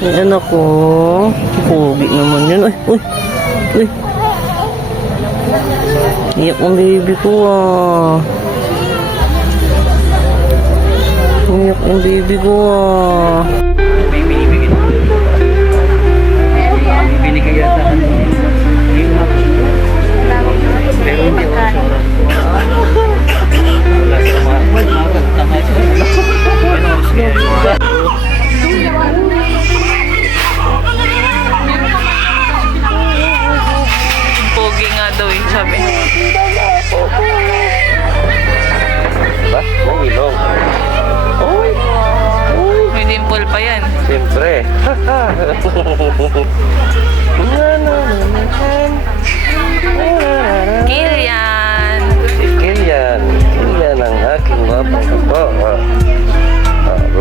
Ay, anak ko. Pogi naman yun. Ay, uy. Uy. Iyak ang baby ko ah. Iyak ang baby ko ah. Binigay yata. Pero hindi ako sure. Pogi nga daw eh, sabi. Diba? May ilong. Uy! Uy! May dimple pa yan. Siyempre. Kilian! Si Kilian. Kilian ang aking mapang kapo.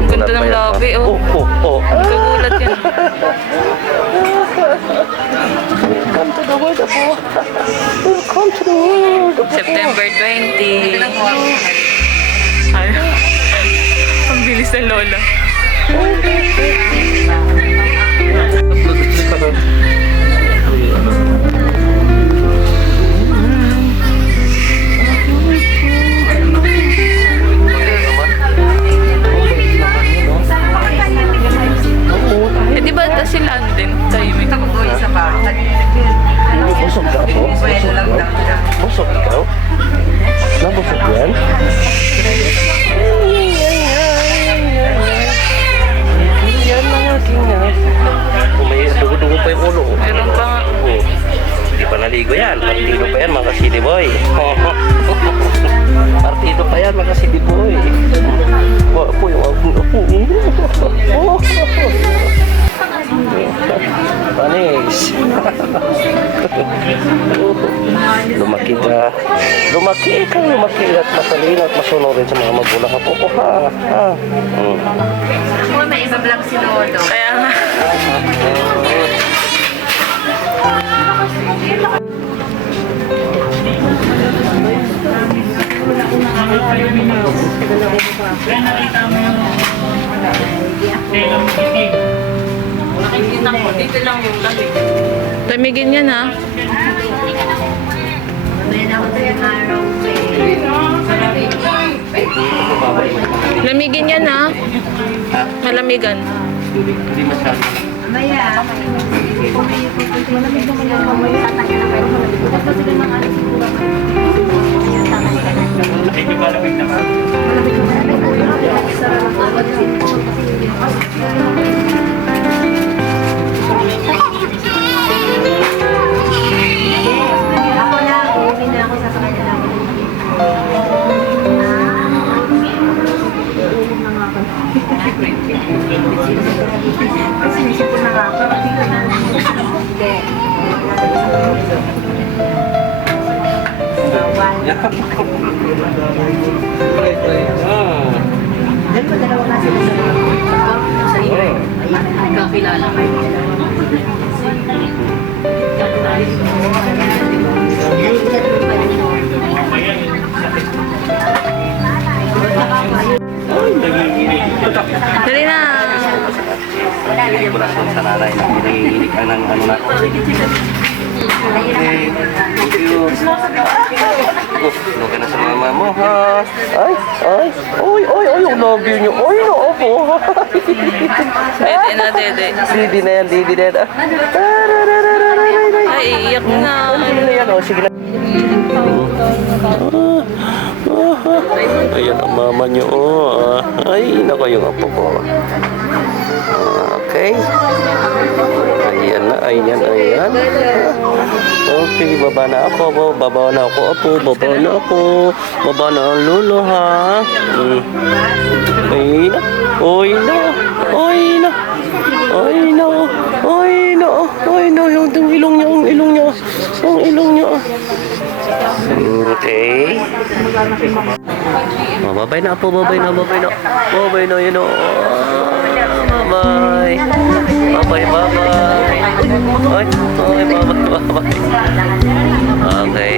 Ganda ng labi, oh. Oh. Kagulat yan. Welcome to the world of Welcome to the world of September 20. Ay, ang bilis ng lola. Eh, di ba si London? Tayo may Busog ka po? Busog ikaw? Nabusog yan? Yan ang aking may dugo-dugo pa yung ulo. meron pa nga. Hindi pa naligo yan. Partido pa yan mga city boy. Partido pa yan mga city boy. Wapo yung aking apo. Panis. Lumaki ka. Lumaki at matalino at masunod rin sa mga magulang ka po. Ha. May iba vlog si Lolo. Kaya nga. Dito lang yung lamig. Lamigin yan ha. May ako sa yung araw. Lamigin yan ha. Malamigan. Hindi masyado. Maya. Malamig naman yung mamay. Tatangin na kayo. Malamig. Tapos sila mga alis siguro. Hindi ba lamig naman? Malamig naman. Sarap ako. Ako na. Uwi na ako sa kanila. Kasi nisipon na nga ako. Hindi. Bawal. Dahil mo dalawa na sila sa iyo. Nagkakilala kayo. Dali na. Hindi ko na sa nanay na pinanginginig ka ng ano na. Okay, thank you. Huwag ka na sa mama mo, ha? Ay, yung love you nyo. Ay, opo. Dede na, dede. Didi na yan, didi na yan. Ay, iyak na. Didi na yan, oh, sige na. Ayan ang mama nyo, oh. Ay, nako yung apo ko. Okay. Ayan na, ayan. Okay, baba na ako, apo. Baba na ang lulo, ha? Ay na, yung ilong niya. Okay. Babay na, yun, oh. Bye. Bye. Okay.